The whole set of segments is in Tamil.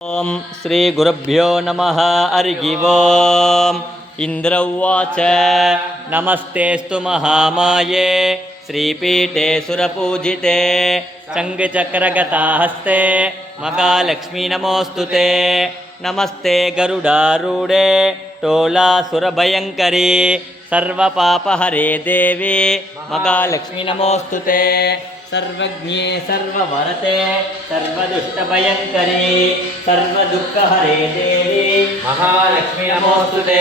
ओम श्री गुरुभ्यो नमः हरिः ओम इंद्र उवाच नमस्तेस्तु महामाये श्रीपीठे सुरपूजिते शङ्खचक्रगदाहस्ते महालक्ष्मी नमोस्तुते नमस्ते गरुडारूढे टोलासुरभयङ्करी सर्वपापहरे देवी महालक्ष्मी नमोस्तुते सर्वज्ञे सर्ववरते सर्वदुष्टभयङ्करी सर्वदुःखहरे देवी महालक्ष्मी नमोस्तुते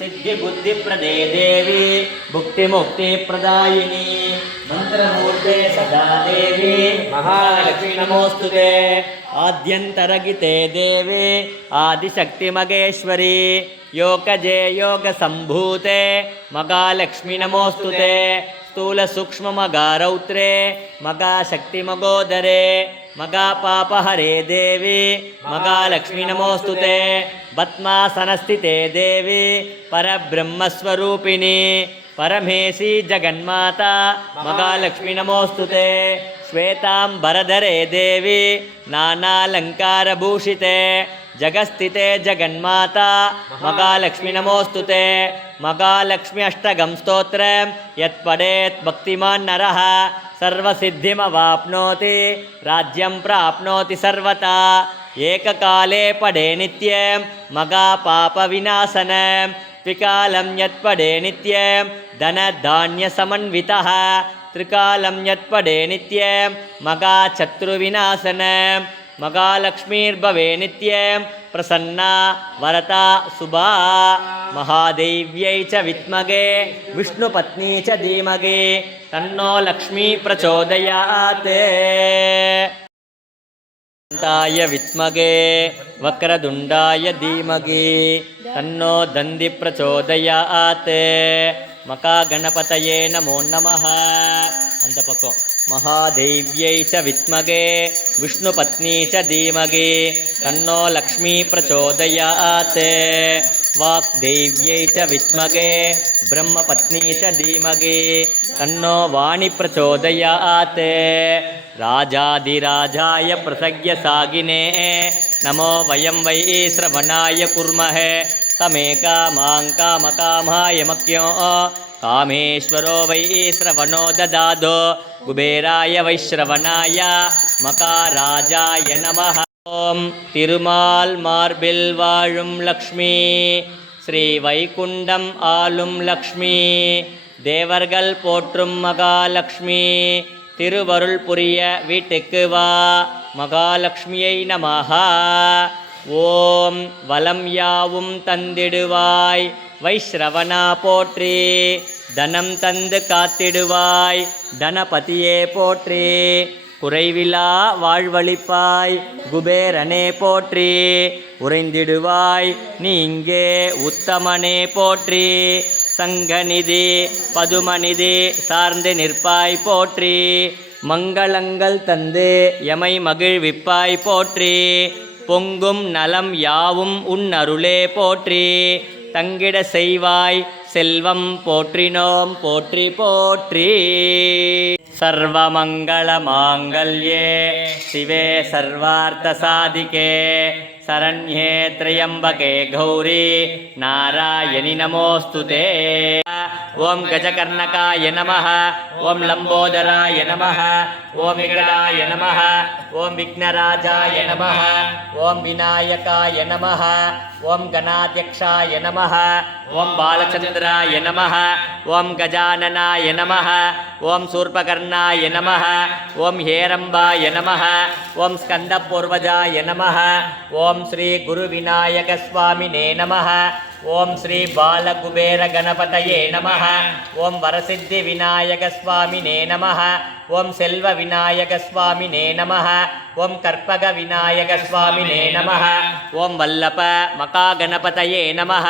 सिद्धिबुद्धिप्रदे देवी भुक्तिमुक्तिप्रदायिनी मंत्रमूर्ते सदा देवी महालक्ष्मी नमोस्तुते आद्यन्तरगिते देवी आदिशक्तिमगेश्वरी योगजे योगसम्भूते महालक्ष्मी नमोस्तुते स्थूल सूक्ष्म मगारौत्रे मगा शक्ति मगोदरे मगा पापहरे देवी महालक्ष्मी नमोस्तुते पद्मासनस्थिते देवी परब्रह्मस्वरूपिणी परमेशी जगन्माता महालक्ष्मी नमोस्तुते श्वेतांबरधरे देवी नानालंकारभूषिते जगस्थिते जगन्माता महालक्ष्मी नमोस्तुते महालक्ष्मी अष्टकं स्तोत्रं यत्पठेत् भक्तिमान् नरः सर्वसिद्धिमवाप्नोति राज्यं प्राप्नोति सर्वथा एककाले पठे नित्यं महापापविनाशनं त्रिकालं यत्पठे नित्यं धनधान्यसमन्वितः त्रिकालं यत्पठे नित्यं महाशत्रुविनाशनं महालक्ष्मीर्भवे नित्यं प्रसन्ना वरता शुभा महादेव्यै च विद्महे विष्णुपत्नी च धीमहि तन्नो लक्ष्मी प्रचोदयात् ताय विद्महे वक्रतुण्डाय धीमहि तन्नो दन्ति प्रचोदयात् मकागणपतये नमो नमः अंत पक्कम महादेव्यै च विद्महे विष्णुपत्नी च धीमहि तन्नो लक्ष्मी प्रचोदयात् वाग्देव्यै च विद्महे ब्रह्मपत्नी च धीमहि तन्नो वाणी प्रचोदयात् राजाधिराजाय प्रसज्ञसागिने नमो वयं वै श्रवणाय कुर्महे तमेका मां कामकामाय मक्यो कामेश्वरो वै श्रवणो ददादो कुबेराय वैश्रवणाय मकाराजाय नमः ओम तिरुमाल मार्बिल वाழும் लक्ष्मी श्री வைகுண்டம் ஆளும் லக்ஷ்மி தேவர்கள் போற்றும் மகாலக்ஷ்மி திருவருள் புரிய வீட்டுக்கு வா மகாலக்ஷ்மியை நமஹ ஓம் வலம் யாவும் தந்திடுவாய் வைஸ்ரவணா போற்றி தனம் தந்து காத்திடுவாய் தனபதியே போற்றி குறைவிலா வாழ்வளிப்பாய் குபேரனே போற்றி உறைந்திடுவாய் நீங்கே உத்தமனே போற்றி சங்கநிதி பதுமநிதி சார்ந்து நிற்பாய் போற்றி மங்களங்கள் தந்து எமை மகிழ்விப்பாய் போற்றி பொங்கும் நலம் யாவும் உன் அருளே போற்றி தங்கிட செய்வாய் செல்வம் போற்றினோம் போற்றி போற்றி सर्वमंगल मांगल्ये शिवे सर्वार्थ साधिके शरण्ये त्र्यंबके गौरी नारायणि नमोस्तुते ओम गजकर्णकाय नमः ओम लंबोदराय नमः ओम विकटाय नमः ओम विघ्नराजाय नमः ओम विनायकाय नमः ओम गणाध्यक्षाय नमः ओम बालचंद्राय नमः ओम गजाननाय नमः ओम शूर्पकर्णाय नमः ओम हेरंबाय नमः ओम स्कंदपूर्वजाय नमः ओम श्री गुरुविनायक स्वामिने नमः ओम श्री बालकुबेर गणपतये नमः ओम वरसिद्धि विनायक स्वामिने नमः ओम सेल्व विनायक स्वामिने नमः ओम कर्पग विनायक स्वामिने नमः ओम वल्लभ मका गणपतये नमः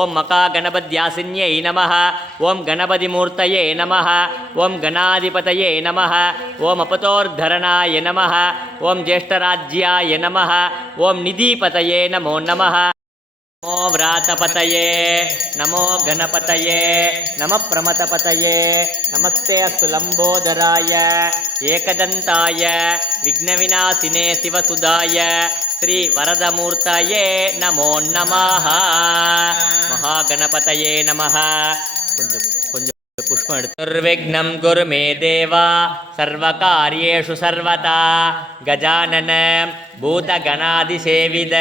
ओम मका गणपत्यासिन्यै नमः ओम गणपति मूर्तये नमः ओम गणाधिपतये नमः ओम अपतोर्धरणाय नमः ओम ज्येष्ठराज्याय नमः ओम निधिपतये नमो नमः नमो व्रातपतये नमो गणपतये नमः प्रमथपतये नमस्ते अस्तु लंबोदराय एकदंताय विघ्नविनाशिने शिवसुधाय ಶ್ರೀ ವರದಮೂರ್ತಯೇ ನಮೋ ನಮಃ. ಮಹಾಗಣಪತಯೇ ನಮಃ. ಕೊಂಚ ಪುಷ್ಪ ನಿರ್ವಿಘ್ನಂ ಕುರು ಮೇ ದೇವ ಸರ್ವಕಾರ್ಯೇಷು ಸರ್ವತಾ. ಗಜಾನನ ಭೂತಗಣಾದಿಸೇವಿತ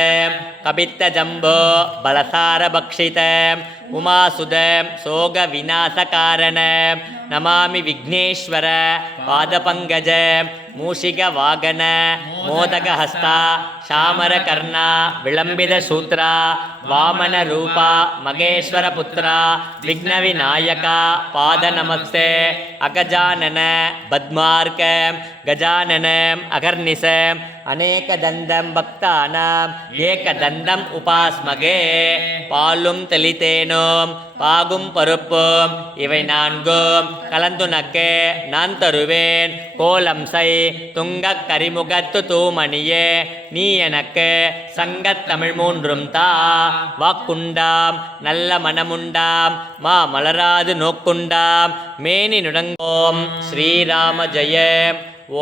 ಕಪಿತ್ತ ಜಂಬೋ ಬಲಸಾರ ಭಕ್ಷಿತ ಉಮಾಸುದ ಸೋಗ ವಿನಾಶ ಕಾರಣ ನಮಾಮಿ ವಿಘ್ನೇಶ್ವರ ಪಾದಪಂಕಜ ಮೂಷಿಕ ವಾಗನ ಮೋದಕ ಹಸ್ತ ಶಾಮರ ಕರ್ಣ ವಿಳಂಬಿತ ಸೂತ್ರ ವಾಮನ ರೂಪ ಮಗೇಶ್ವರ ಪುತ್ರ ವಿಘ್ನ ವಿನಾಯಕ ಪಾದ ನಮಸ್ತೆ. ಅಗಜಾನನ ಪದ್ಮಾರ್ಕ ಗಜಾನನ ಅಗರ್ನಿಸ ಅನೇಕದಂದಂ ಭಕ್ತಾನಾಂ ಏಕದಂದಂ ಉಪಾಸ್ಮಗೇ. பாலும் தெளித்தேனோம் பாகும் பருப்பும் இவை நான்கும் கலந்து நக்கே நான் தருவேன். கோலம் சை துங்கக் கரிமுகத்து தூமணியே நீ எனக்கு சங்கத் தமிழ் மூன்றும் தா. வாக்குண்டாம் நல்ல மனமுண்டாம் மா மலராது நோக்குண்டாம் மேனி நுடங்கோம். ஸ்ரீராம ஜெய.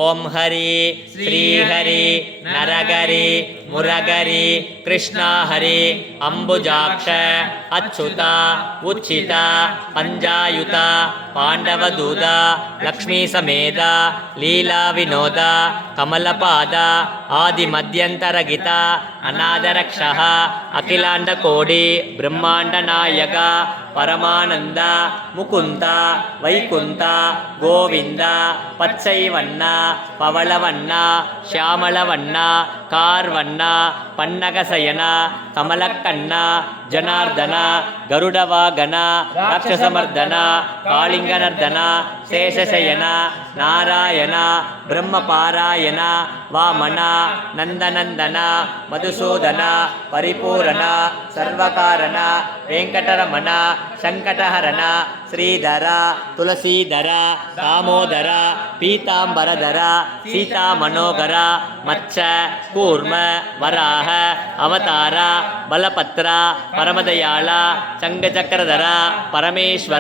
ஓம் ஹரி ஸ்ரீஹரி நரகரி முரகரி கிருஷ்ணா ஹரி அம்புஜாக்ஷ அச்சுத உச்சித பஞ்சாயுத பாண்டவதூத லக்ஷ்மீ சமேத லீலா வினோத கமலபாத ஆதி மத்தியந்தரகித அநாதரக்ஷ அகிலாண்ட கோடி பிரம்மாண்ட நாயக பரமானந்த முகுந்த வைகுந்த கோவிந்த பச்சை வண்ண பவளவண்ண ಶ್ಯಾಮಳವಣ್ಣ ಕಾರ್ವಣ್ಣ ಪನ್ನಗಸಯನ ಕಮಲಕ್ಕಣ್ಣ ಜನಾರ್ದನ ಗರುಡವಾಗನ ರಾಕ್ಷಸಮರ್ದನ ಕಾಳಿಂಗನರ್ದನ ಶೇಷಶಯನ ನಾರಾಯಣ ಬ್ರಹ್ಮಪಾರಾಯಣ ವಾಮನ ನಂದನಂದನ ಮಧುಸೂದನ ಪರಿಪೂರಣ ಸರ್ವಕಾರಣ ವೆಂಕಟರಮಣ ಸಂಕಟಹರಣ ಶ್ರೀಧರ ತುಳಸೀಧರ ದಾಮೋದರ ಪೀತಾಂಬರಧರ ಸೀತಾ ಮನೋಗರ ಮಚ್ಚ ಕೂರ್ಮ ವರಾಹ ಅವತಾರ ಬಲಪತ್ರ ಪರಮದಯಾಳ ಚಂಗಚಕ್ರಧರ ಪರಮೇಶ್ವರ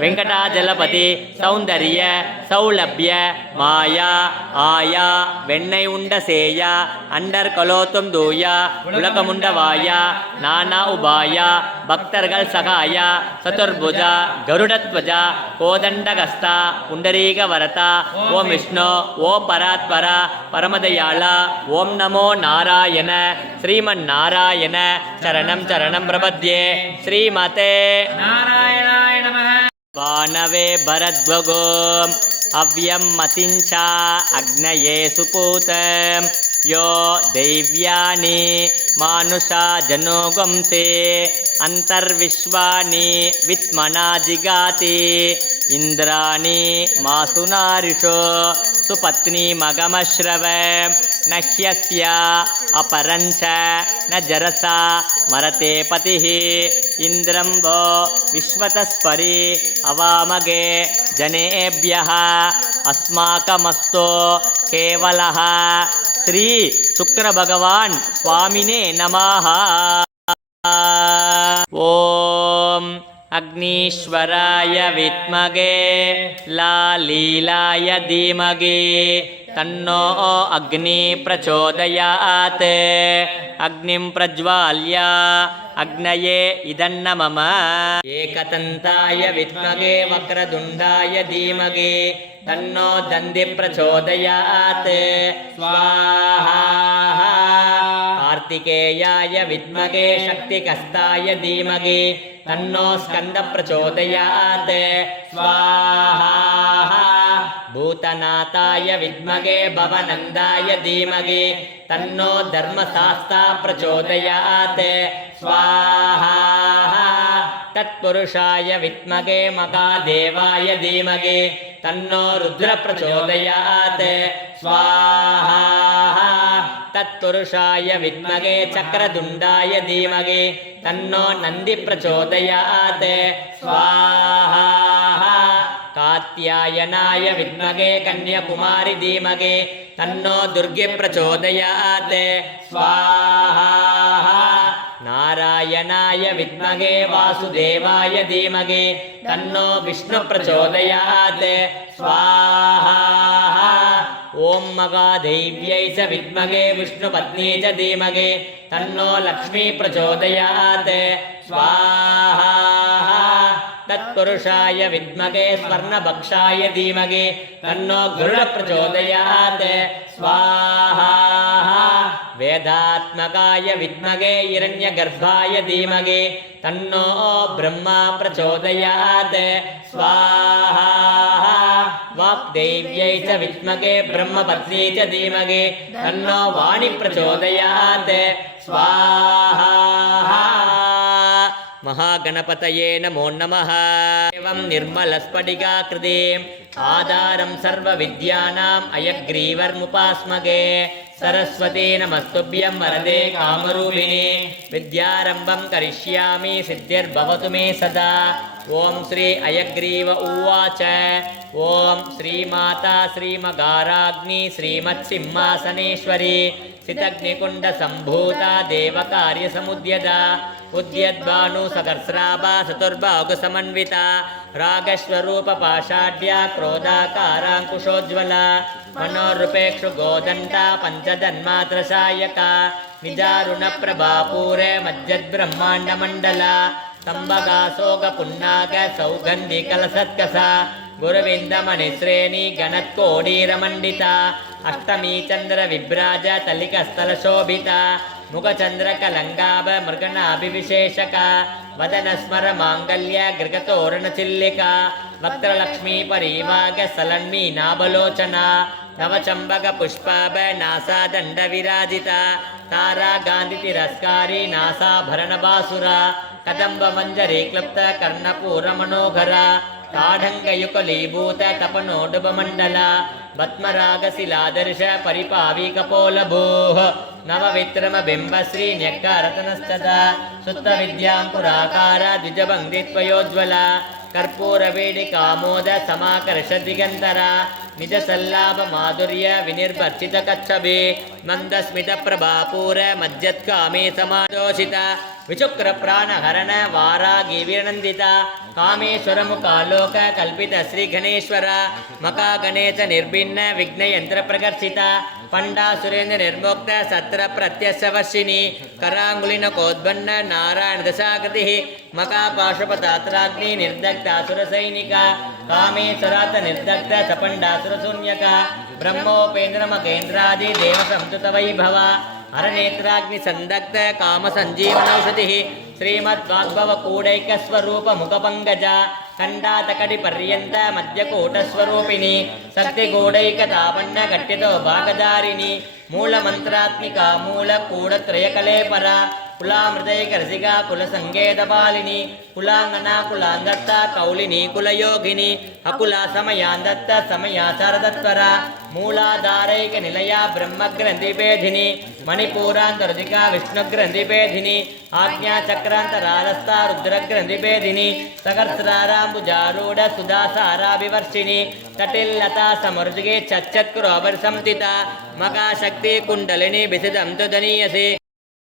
வெங்கடாஜலபதி சௌந்தரிய சௌலபிய மாயா ஆயா வெண்ணை உண்ட சேயா அண்டர் கலோத்தும் தூயா உலகமுண்ட வாயா நானா உபாயா பக்தர்கள் சகாயா சதுர்புஜா கருடத்வஜா கோதண்டகஸ்தா புண்டரீக வரதா ஓம் விஷ்ணு ஓம் பராத்பர பரமதயாள ஓம் நமோ நாராயண ஸ்ரீமன் நாராயண சரணம் சரணம் பிரபத்யே ஸ்ரீமதே நாராயணாய நமः. வானவே பரத்வகோ அவ்யம் மதிஞ்சா அக்னயே சுபூதம் யோ தெய்வ்யானி மானுஷா ஜனோகம்சே அந்தர்விஸ்வானி வித்மனா ஜிகாதி இந்திராணி மாசுனாரிஷோ சுபத்னி மகமஸ்ரவ நஹ்யஸ்ய அபரஞ்ச ந ஜரசா மரதே பதிஹ இந்திரம் வோ விஸ்வதஸ்பரி அவாமகே ஜனேபியः அஸ்மாகமஸ்தோ கேவலः. ஸ்ரீ சுக்கிர பகவான் சுவாமினே நமः. ஓம் அக்னீஸ்வராய வித்மகே லாலீலாய தீமகி தன்னோ அக்னி பிரச்சோதயாத். அக்னிம் பிரஜ்வால்ய அக்னயே இதன்ன மம. ஏகதந்தாய வித்மகே வக்ரதுண்டாய தீமகி தன்னோ தந்தி பிரச்சோதயாத். ஸ்வாஹா. கார்த்திகேயாய வித்மகே சக்திகஸ்தாய தீமகி தன்னோ ஸ்கந்த பிரச்சோதயாத். ஸ்வாஹா. பூதநாதாய வித்மகே பவநந்தாய தீமகி தன்னோ தர்மசாஸ்தா பிரச்சோதயாத். ஸ்வாஹா. தத்புருஷாய வித்மகே மகாதேவாய தீமகி தன்னோ ருத்ர பிரச்சோதயாத். ஸ்வாஹா. தத்புருஷாய வித்மகே சக்கரதுண்டாய தீமகி தன்னோ நந்தி பிரச்சோதயாத். ஸ்வாஹா. காத்யாயனாய வித்மகே கன்யகுமாரி தீமகி தன்னோ துர்கே பிரச்சோதயாத். ஸ்வாஹா. நாராயணாய வித்மகே வாசுதேவாய தீமகி தன்னோ விஷ்ணு பிரச்சோதயாத். ஸ்வாஹா. ॐ महादेव्यै च विद्महे विष्णुपत्नी च धीमहि तन्नो लक्ष्मी प्रचोदयात् स्वाहा तत्पुरुषाय विद्महे स्वर्णभक्षाय धीमहि तन्नो गरुड प्रचोदयात् स्वाहा वेदात्मकाय विद्महे हिरण्यगर्भाय धीमहि तन्नो ब्रह्मा प्रचोदयात् स्वाहा वाग्देव्यै च विद्महे ब्रह्मपत्नी च धीमहि तन्नो वाणी प्रचोदयात् स्वाहा महागणपतये नमो नमः। एवं निर्मलस्फटिकाकृतिम् आधारं सर्वविद्यानाम् अयग्रीवर्मुपास्मगे सरस्वती नमस्तुभ्यं वरदे कामरूपिणी विद्यारम्भं करिष्यामि सिद्धिर्भवतु मे सदा। ओम श्री अयग्रीव उवाच ओम श्रीमाता श्रीमगाराग्नि श्रीमत्सिंहासनेश्वरी सितग्निकुण्ड सम्भूता देवकार्यसमुद्यता उद्यद्भानु सहस्राभा चतुर्बाहुसमन्विता रागस्वरूप पाषाढ्या क्रोधाकाराङ्कुशोज्ज्वला मनोरूपेक्षु गोदण्डा पञ्चजन्मात्रसायका निजारुणप्रभापूरे मज्जद्ब्रह्माण्डमण्डला स्तम्भकाशोकपुन्नाक सौगन्धिकलसत्कसा गुरुविन्दमणिश्रेणी गणत्कोडीरमण्डिता अष्टमी चन्द्रविभ्राज तलिकस्थलशोभिता मुखचन्द्रकलङ्गाभ मृगणाभिविशेषका वदनस्मर माङ्गल्य गृगतोरणचिल्लिका वक्त्रलक्ष्मी परिवाग सलन्मी नाभलोचना नवचम्बकपुष्पाभ नासादण्डविराजिता तारा गान्धितिरस्कारी नासाभरणबासुरा कदम्बमञ्जरी क्लुप्त कर्णपूरमनोहरा ताढङ्गयुगलीभूत तपनोडुभमण्डला भस्मरागशिलादर्श परिपाविकपोलभूः नवविक्रमबिम्बश्री न्यक्कारतनस्तदा सुप्तविद्याङ्कुराकार द्विजभङ्गित्वयोज्ज्वला कर्पूरवेडिकामोद समाकर्ष दिगन्तरा निजसल्लाभ माधुर्य विनिर्भर्चितकच्छभि मन्दस्मितप्रभापूर मज्जत्कामे समादोषिता विचुक्र प्राणहरण वारागी विनन्दिता कामेश्वरमुखालोक कल्पित श्री गणेश्वर मका गणेश निर्भिन्न विघ्नयंत्र प्रकर्षिता पंडा सुरेंद्र निर्मोक्त सत्र प्रत्यस्वर्षिणी करांगुलिन कोद्बन्न नारायण दशाकृति मका पाशुपतात्राग्नि निर्दग्धासुर सैनिका कामेश्वरात निर्दग्ध सपंडासुर शून्यका ब्रह्मोपेन्द्र मकेन्द्रादि देव संतुत वैभव हरनेत्राग्नि संदग्ध काम संजीवनौषधि श्रीमद्वाग्भव कूडैक स्वरूप मुखपंकज कंडातकटि पर्यंत मध्यकूट स्वरूपिणी शक्ति कूडैक तापन्न कट्टितो भागधारिणी मूल मंत्रात्मिका मूल कूडत्रय कलेपरा कुलामृदैक रसिका कुल संगेत पालिनी कुलांगना कुलांदत्त कौलिनी कुलयोगिनी अकुला समयांदत्त समयाचारदत्वरा मूलाधारैक निलया ब्रह्मग्रंथिभेदिनी मणिपूरांतरदिका विष्णुग्रंथिभेदिनी आज्ञाचक्रांतरालस्ता रुद्रग्रंथिभेदिनी सहस्राराम्बुजारूढ सुधासाराभिवर्षिणी तटिल्लता समृद्धिगे चच्चत्कुरोपरिसंस्थिता मकाशक्ति कुण्डलिनी विसिदं तु दनीयसे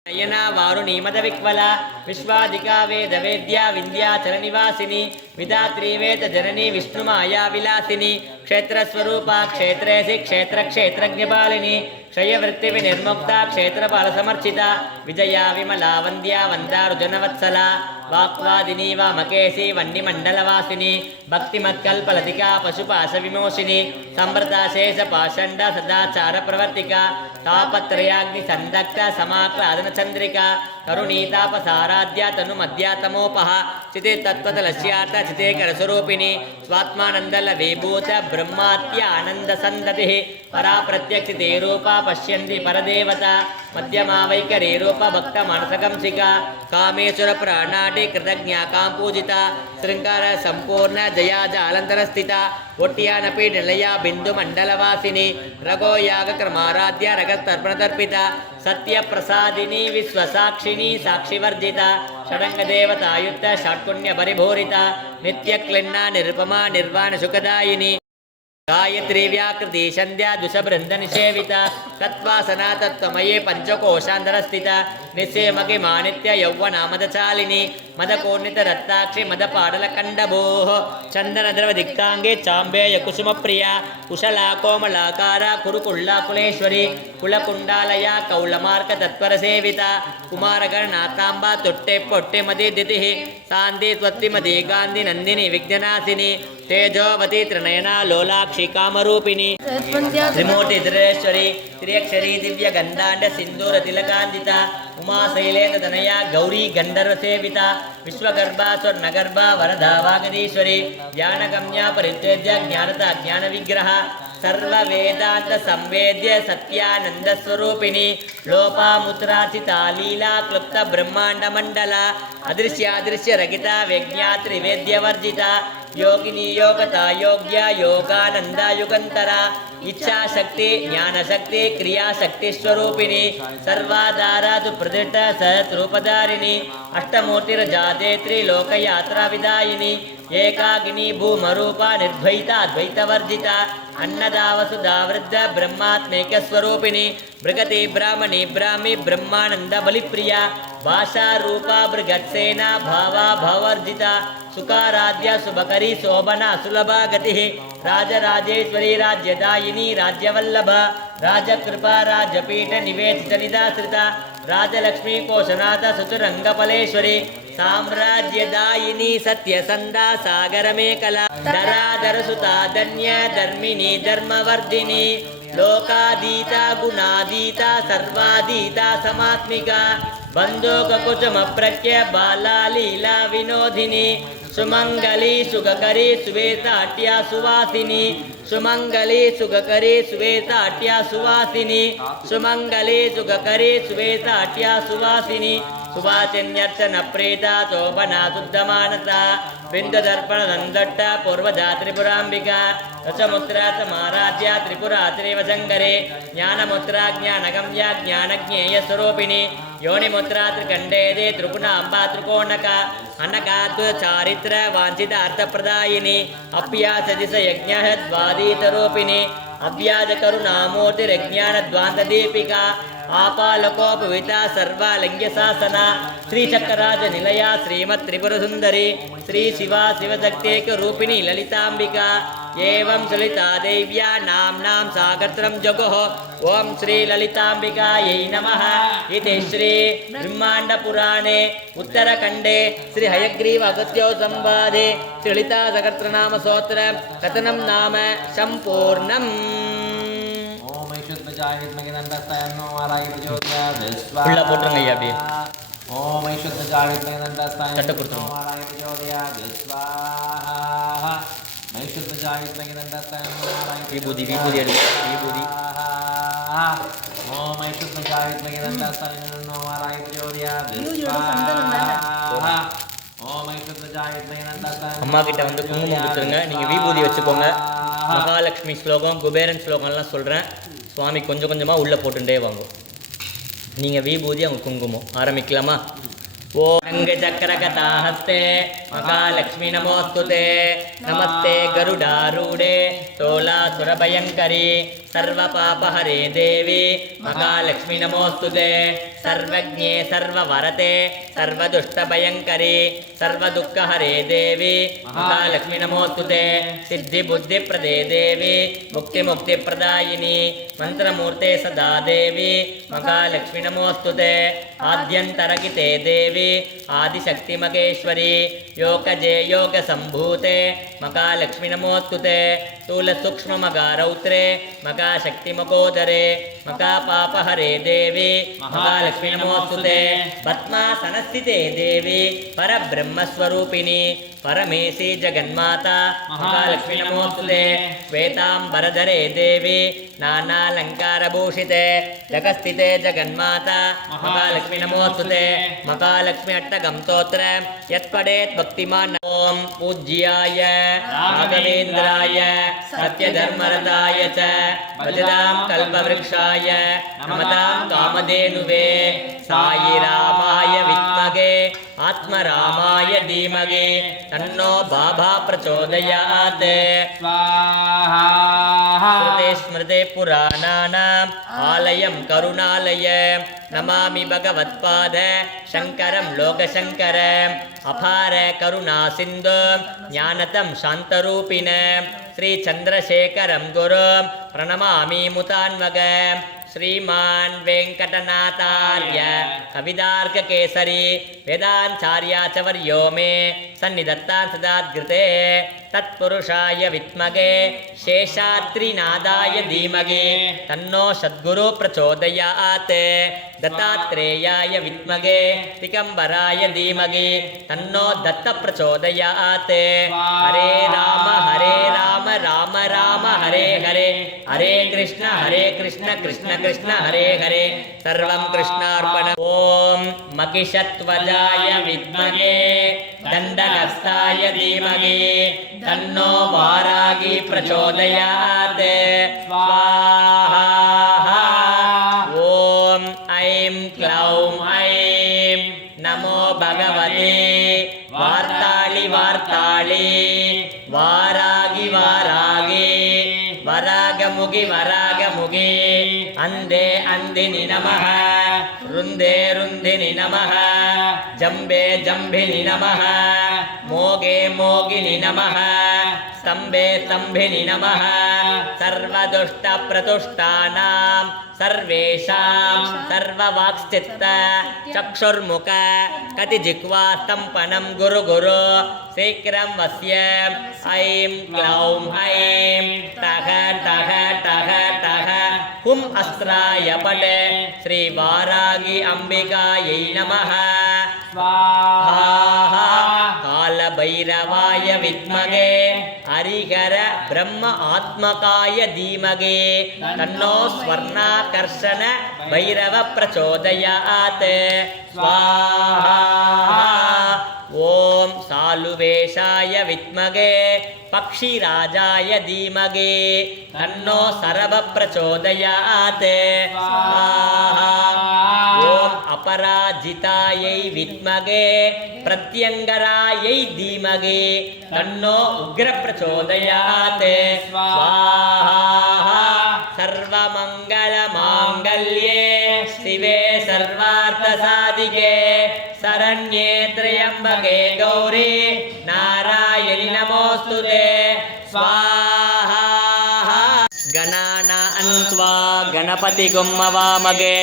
नयना वारुणी मदविक्वला विश्वादिका वेद वेद्या विंध्याचल निवासिनी विधात्री वेद जननी विष्णुमाया विलासिनी क्षेत्रस्वरूपा क्षेत्रेसि क्षेत्र क्षेत्रज्ञपालिनी क्षयवृत्ति विनिर्मुक्ता क्षेत्रपाल समर्चिता विजया विमला वंद्या वंदारुजनवत्सला वाक्वादिनी वामकेशी वह्निमण्डलवासिनी भक्तिमत्कल्पलतिका पशुपाश विमोशिनी संवृताशेष पाषण्ड सदाचार प्रवर्तिका तापत्रयाग्नि संदग्ध समाक्रादन चंद्रिका करुणीतापसाराध्या तनुमध्यातमोपः चिते तत्त्वतलस्यार्थ चिते करस्वरूपिणी स्वात्मानन्दल विभूत ब्रह्मात्य आनंद संदतिः परा प्रत्यक्षिते रूपा पश्यन्ति परदेवता मध्यमा वैकरी रूप भक्त मानसकंसिका कामेश्वर प्राणाटि कृतज्ञाकां पूजिता श्रृंगार संपूर्ण जया जालंतर स्थिता ओट्यानपि निलया बिंदु मंडलवासिनी रघो याग क्रमाराध्या रगतर्पण तर्पिता सत्य प्रसादिनी विश्वसाक्षिणी साक्षिवर्जिता षडंग देवतायुक्त षट्कुण्य परिभूरिता नित्य क्लिन्ना निरुपमा निर्वाण सुखदायिनी गायत्री व्याकृति संध्या दुषबृंद निषेविता तत्वासना तत्त्वमये पंचकोशांतरस्थिता निस्सेमगे मानित्य यौवनामदचालिनी मदकोर्णित रत्ताक्षि मदपाडलकण्डभोः चन्दनद्रव दिक्काङ्गे चाम्बेय कुसुमप्रिया कुशला कोमलाकारा कुरुकुल्लाकुलेश्वरी कुलकुण्डालया कौलमार्क तत्परसेविता कुमारगणनाथाम्बा तुट्टे पोट्टे मदे दितिः सान्दी त्वत्तिमदी गान्धि नन्दिनी विघ्ननाशिनी तेजोवती त्रिनयना लोलाक्षि कामरूपिणी त्रिमूर्ति त्रिरेश्वरी त्रियक्षरी दिव्य गंधांड सिंदूर तिलकांदिता उमा शैलेन्द्र तनया गौरी गंधर्व सेविता विश्वगर्भा स्वर्णगर्भा वरदा वागदीश्वरी ज्ञानगम्या परित्यज्य ज्ञानता ज्ञान विग्रह सर्व वेदांत संवेद्य सत्यानंद स्वरूपिणी लोपामुद्राचिता लीला क्लुप्त ब्रह्मांड मंडल अदृश्यादृश्य रहिता विज्ञात्री वेद्य वर्जिता योगिनी योगता योग्य योगानंद युगंतरा इच्छा शक्ति ज्ञान शक्ति क्रिया शक्ति स्वरूपिणी सर्वाधारा प्रतिष्ठ सहत रूपधारिणी अष्टमूर्तिर्जातेत्री लोकयात्रा विदायिनी एकाकिनी भूमरूपा निर्द्वैता अद्वैतवर्जिता अन्नदा वसुधा वृद्ध ब्रह्मात्मैक स्वरूपिणी भृगति ब्राह्मणी ब्राह्मी ब्रह्मानंद बलिप्रिया भाषा रूपा बृगत्सेना भावा भावर्जिता सुखाराध्या शुभकरी शोभना सुलभा गतिः राजराजेश्वरी राज्यदायिनी राज्यवल्लभ राजकृपा राजपीठ निवेदित निदाश्रिता राजलक्ष्मी कोशनाथ सुतुरंगफलेश्वरी साम्राज्यदायिनी सत्यसंधा सागरमेकला धराधरसुता धन्य धर्मिणी धर्मवर्धिनी लोकादीता गुणादीता सर्वादीता समात्मिका बंधोकुचमप्रज्ञ बाला लीला विनोदिनी सुमंगली सुगकरी सुवेताट्या सुवासिनी सुमंगली सुगकरी सुवेताट्या सुवासिनी सुमंगली सुगकरी सुवेताट्या सुवासिनी सुवासिन्यर्चन प्रेता शोभना शुद्धमानसा बिंददर्पण नंदट्ट पूर्वजा त्रिपुरांबिका रसमुद्रा समाराध्या त्रिपुरा त्रिवशंकरे ज्ञानमुद्रा ज्ञानगम्या ज्ञानज्ञेय स्वरूपिणी योनिमुद्रा त्रिकंडेदे त्रिपुणांबा त्रिकोणका अनकात्व चारित्र वांछित अर्थप्रदायिनी अप्यासदिश यज्ञ द्वादीतरूपिणी अव्याज करुणामूर्तिरज्ञानद्वांत दीपिका आपालकोपविता सर्वालिंग्य शासना श्रीचक्रराज निलया श्रीमत् त्रिपुर सुंदरी श्री शिवा शिवशक्तेक रूपिणी ललितांबिका एवं ललिता देव्या नाम्नां सागत्रं जगोः ओम श्री ललितांबिकायै नमः इति श्री ब्रह्मांड पुराणे उत्तरखंडे श्री हयग्रीव अगस्त्यो संवादे श्री ललिता सहस्रनाम स्तोत्र कथनं नाम संपूर्णम् உள்ள போட்டுருங்க ஐயா அப்படியே ஓம் ஐஷுத்த ஜாவித்மகே நந்தஸ்தாய சட்ட கொடுத்துருங்க ஐஷுத்த ஜாவித்மகே நந்தஸ்தாய விபூதி விபூதி எடுங்க விபூதி ஓம் ஐஷுத்த ஜாவித்மகே நந்தஸ்தாய நாராய பிரஜோதயா ஓம் ஐஷுத்த ஜாவித்மகே நந்தஸ்தாய அம்மா கிட்ட வந்து குங்குமம் கொடுத்துருங்க நீங்க விபூதி வச்சுக்கோங்க மகாலட்சுமி ஸ்லோகம் குபேரன் ஸ்லோகம்லாம் சொல்கிறேன் சுவாமி கொஞ்சம் கொஞ்சமாக உள்ளே போட்டுட்டே வாங்க நீங்கள் விபூதி அவங்க குங்குமம் ஆரம்பிக்கலாமா ओम चक्रकथाहस्ते महालक्ष्मी नमोस्तुते नमस्ते गरुडारूढे तोलासुरभयङ्करी सर्वपापहरे देवी महालक्ष्मी नमोस्तुते सर्वज्ञे सर्ववरते सर्वदुष्टभयङ्करी सर्वदुःखहरे देवी महालक्ष्मी नमोस्तुते सिद्धिबुद्धिप्रदे देवी मुक्तिमुक्तिप्रदायिनी मंत्रमूर्ते सदा देवी महालक्ष्मी नमोस्तुते आद्यन्तरगिते देवी आदिशक्ति मगेश्वरी योगजे योग संभूते महालक्ष्मी नमोस्तुते स्थूल सूक्ष्म मगारौत्रे मगाशक्ति मकोदरे मगापापहरे देवी महालक्ष्मी नमोस्तुते पद्मासनस्थिते देवी परब्रह्मस्वरूपिणी परमेशी जगन्माता महालक्ष्मी नमोस्तुते श्वेतांबरधरे देवी नानालंकारभूषिते जगस्थिते जगन्माता महालक्ष्मी नमोस्तुते महालक्ष्मी अट्टकं स्तोत्र यत्पठेत् भक्तिमान् ओम पूज्याय राघवेन्द्राय सत्यधर्मरताय च भजतां कल्पवृक्षाय नमतां कामधेनुवे साई रामाय विद्महे आत्मरामाय धीमहि तन्नो बाबा प्रचोदयात् स्वाहा स्मृते स्मृते पुराणानाम् आलयं करुणालयं नमामि भगवत्पाद शङ्करं लोकशङ्करम् अपार करुणा सिन्धु ज्ञानतं शान्तरूपिणं श्रीचन्द्रशेखरं गुरुं प्रणमामि मुतान्वगं श्रीमान् वेङ्कटनाथार्य कवितार्ककेसरी वेदान्ताचार्यावर्यो मे सन्निधत्तां सदाद्कृते तत्पुरुषाय विद्महे शेषाद्रिनाथाय धीमहि तन्नो सद्गुरु प्रचोदयात् दत्तात्रेयाय विद्महे दिगम्बराय धीमहि तन्नो दत्त प्रचोदयात् हरे राम राम राम हरे हरे हरे कृष्ण कृष्ण कृष्ण हरे हरे सर्वं कृष्णार्पणम् ॐ महिषध्वजाय विद्महे दण्डहस्ताय धीमहि तन्नो वारागी प्रचोदयात् स्वाहा ॐ ऐं क्लौं ऐं नमो भगवते वार्ताळि वार्ताळि वारागी वारागी वरागमुगि वरागमुगि अंदे अंदिनि नमः रुंदे रुंदिनि नमः जंबे जंभिनि नमः मोगे मोगिनि नमः स्तंभे स्तंभिनि नमः सर्वदुष्ट प्रतुष्टानां सर्वेषां सर्ववाक्स्थित चक्षुर्मुख कतिजिह्वा स्तम्भनं गुरु गुरु शीघ्रं वस्य ऐं क्लौं ऐं टः टः टः टः हुं अस्त्राय पट श्री वारागी अंबिकायै नमः स्वाहा कालभैरवाय विद्महे हरिहर ब्रह्म आत्मकाय धीमहि तन्नो स्वर्णाकर्षण भैरव प्रचोदयात् स्वाहा ओम सालुवेशाय विद्महे पक्षिराजाय धीमहि तन्नो सरभ प्रचोदयात् स्वाहा ओम अपराजितायै विद्महे प्रत्यंगरायै धीमहि तन्नो उग्र प्रचोदयात् स्वाहा सर्वमंगल मांगल्ये शिवे सर्वार्थसाधिके शरण्ये त्र्यंबके गौरी नारायणि नमोस्तुते स्वाहा गणानान्त्वा गणपतिगुं हवामहे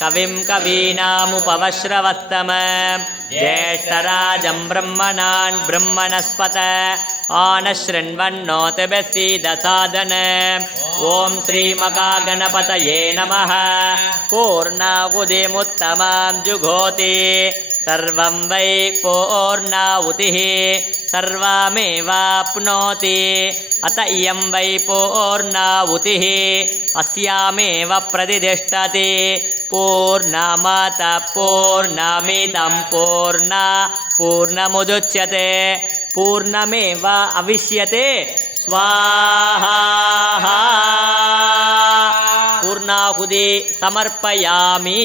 कविं कवीनामुपवश्रवस्तमं ज्येष्ठराजं ब्रह्मणान् ब्रह्मणस्पत आनशृण्वन्नोतिभिस्सीदसादनम् ॐ श्रीमहागणपतये नमः पूर्णाहुतिमुत्तमां जुघोति सर्वं वै पूर्णाहुतिः सर्वमेवाप्नोति अत इयं वै पूर्णाहुतिः अस्यामेव प्रतिष्ठति पूर्णमत पूर्णमिदं पूर्णमुदच्यते पूर्णमेव अविष्यते स्वाहा पूर्णाहुति समर्पयामि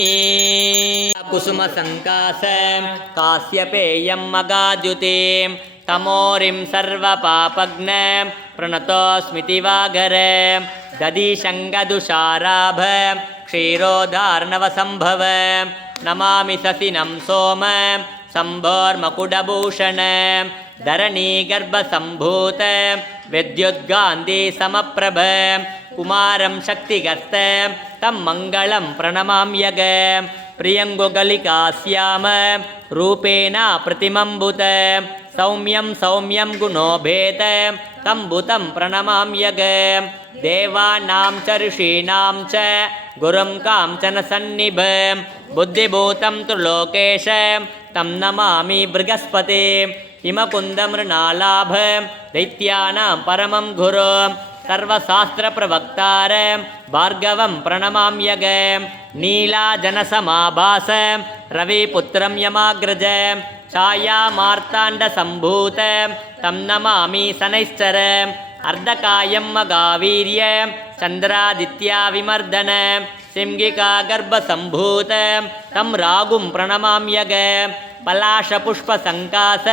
कुसुम संकाशं काश्यपेयं मगाद्युतिं तमोरिं सर्वपापघ्नं प्रणतोऽस्मिति वागरं दधिशङ्गदुषाराभं क्षीरोदार्णवसम्भवं नमामि शशिनं सोमं सम्भोर्मकुटभूषणं धरणीगर्भसम्भूतं विद्युद्गान्धिसमप्रभं कुमारं शक्तिगस्तं तं मङ्गलं प्रणमाम्यगं प्रियङ्गुगलिकास्यामं रूपेण प्रतिमम्बुतं सौम्यं सौम्यं गुणोभेदं तं भूतं प्रणमाम्यगं देवानां च ऋषीणां च गुरुं काञ्चन सन्निभं बुद्धिभूतं तु लोकेशं तं नमामि बृहस्पतिं हिमकुन्दमृणालाभं दैत्यानां परमं गुरुं सर्वशास्त्रप्रवक्तारं भार्गवं प्रणमाम्यगं नीलाजनसमाभासं रविपुत्रं यमाग्रजं छायामार्ताण्डसम्भूतं तं नमामि शनैश्चरम् अर्धकायं मगावीर्यं चन्द्रादित्याविमर्दनं सिंहिकागर्भसम्भूतं तं रागुं प्रणमाम्यगं पलाशपुष्पसङ्कास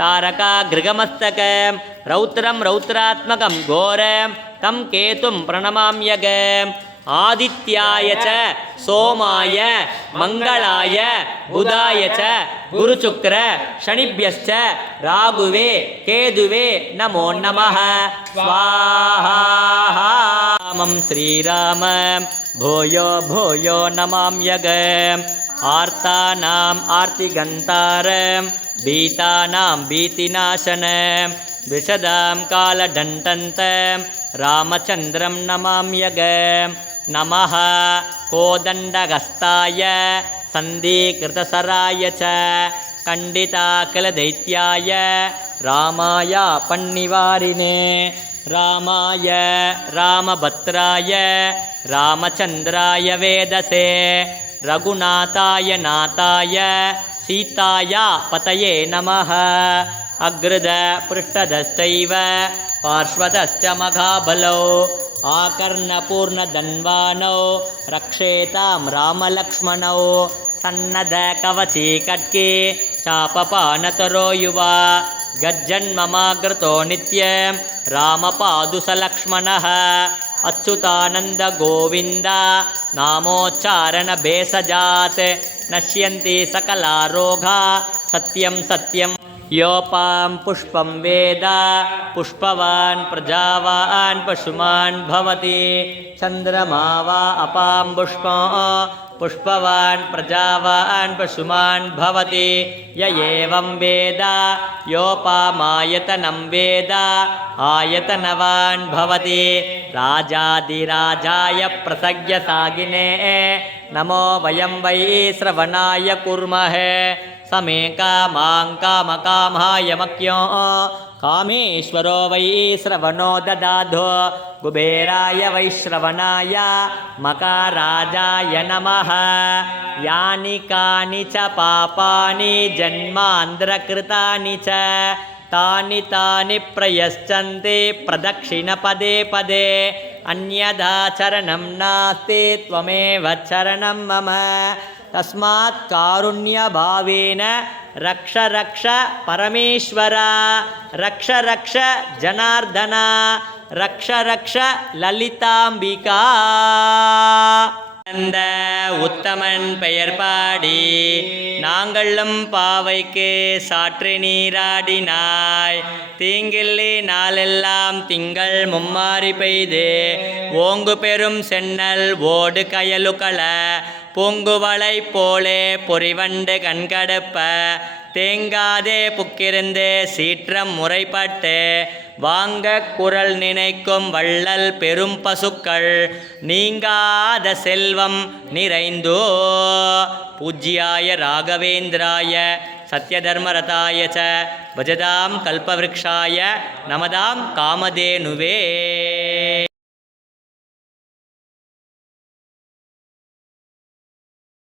तारकागृगमस्तकं रौद्रं रौद्रात्मकं घोरं तं केतुं प्रणमाम्यगम् आदित्याय च सोमाय मंगलाय बुधाय च गुरुशुक्र शनिभ्यश्च राघुवे केतुवे नमो नमः स्वाहा रामं श्रीराम भूयो भूयो नमाम्यगम् आर्तानाम् आर्तिगन्तारं भीतानां भीतिनाशनं द्विषदां कालदण्डन्तं रामचन्द्रं नमाम्यगम् नमः कोदण्डहस्ताय सन्धिकृतसराय च खण्डिताकिलदैत्याय रामाय पन्निवारिणे रामाय रामभद्राय रामचन्द्राय वेदसे रघुनाथाय नाथाय सीताय पतये नमः अग्रद पृष्ठदश्चैव पार्श्वदश्च महाबलौ आकर्णपूर्णधन्वानौ रक्षेतां रामलक्ष्मणौ सन्नद्धकवची खड्गे चापपानतरो युवा गज्जन्ममागृतो नित्यं रामपादुसलक्ष्मणः अच्युतानन्द गोविन्द नामोच्चारणभेषजात् नश्यन्ति सकलारोगा सत्यं सत्यं योपां पुष्पं वेद पुष्पवान् प्रजावान् पशुमान् भवति चन्द्रमा वा अपां पुष्पवान् प्रजावान् पशुमान् भवति य एवं वेद योपामायतनं वेद आयतनवान् भवति राजाधिराजाय प्रसज्ञसागिने नमो वयं वै श्रवणाय कुर्महे समे कामां कामकामाय मख्यो कामेश्वरो वै श्रवणो ददाधो कुबेराय वैश्रवणाय मकाराजाय नमः यानि कानि च पापानि जन्मान्तरकृतानि च तानि तानि प्रयश्चन्ते प्रदक्षिणपदे पदे अन्यथा चरणं नास्ति त्वमेव चरणं मम तस्मात् कारुण्यभावेन रक्ष रक्ष परमेश्वर रक्ष रक्ष जनार्दन रक्ष रक्ष ललिताम्बिका அந்த உத்தமன் பெயர் பாடி நாங்களும் பாவைக்கு சாற்று நீராடினாய் தீங்கில்லி நாளெல்லாம் திங்கள் மும்மாறி பெய்து ஓங்கு பெரும் சென்னல் ஓடு கயலுக்கள பூங்குவளை போலே பொறிவண்டு கண்கடுப்ப தேங்காதே புக்கிருந்து சீற்றம் முறைப்பட்டு வாங்க குரல் நினைக்கும் வள்ளல் பெரும் பசுக்கள் நீங்காத செல்வம் நிறைந்தோ பூஜ்யாய ராகவேந்திராய சத்யதர்மரதாய ச பஜதாம் கல்பவ்ருக்ஷாய நமதாம் காமதேனுவே